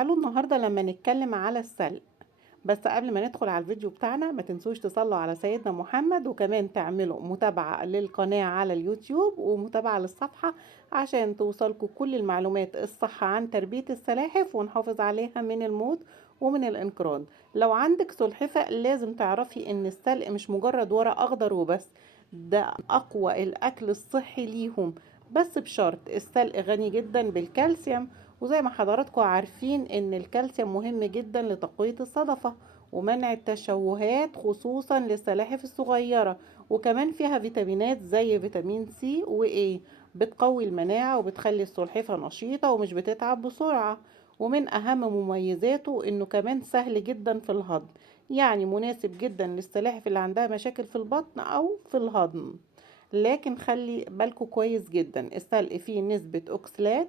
تعالوا النهاردة لما نتكلم على السلق. بس قبل ما ندخل على الفيديو بتاعنا ما تنسوش تصلوا على سيدنا محمد، وكمان تعملوا متابعة للقناة على اليوتيوب ومتابعة للصفحة عشان توصلكوا كل المعلومات الصح عن تربية السلاحف ونحافظ عليها من الموت ومن الانقراض. لو عندك سلحفة لازم تعرفي ان السلق مش مجرد ورق اخضر وبس، ده اقوى الاكل الصحي ليهم. بس بشرط السلق غني جدا بالكالسيوم، وزي ما حضراتكم عارفين ان الكالسيوم مهم جدا لتقوية الصدفة ومنع التشوهات خصوصا للسلاحف الصغيرة. وكمان فيها فيتامينات زي فيتامين سي وايه، بتقوي المناعة وبتخلي السلحفة نشيطة ومش بتتعب بسرعة. ومن اهم مميزاته انه كمان سهل جدا في الهضم، يعني مناسب جدا للسلاحف اللي عندها مشاكل في البطن او في الهضم. لكن خلي بالكوا كويس جدا، السلق فيه نسبة اوكسالات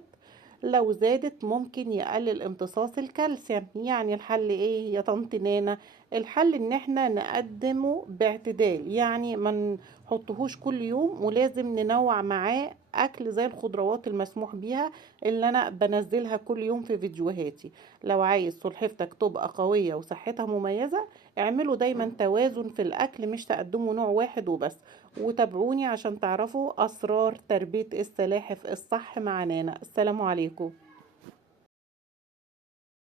لو زادت ممكن يقلل امتصاص الكالسيوم. يعني الحل ايه يا طنط نانا؟ الحل ان احنا نقدمه باعتدال، يعني ما نحطهوش كل يوم، ولازم ننوع معاه اكل زي الخضروات المسموح بيها اللي انا بنزلها كل يوم في فيديوهاتي. لو عايز سلحفتك تبقى قوية وصحتها مميزة اعملوا دايما توازن في الاكل، مش تقدموا نوع واحد وبس. وتابعوني عشان تعرفوا أسرار تربية السلاحف الصح مع نانا. السلام عليكم.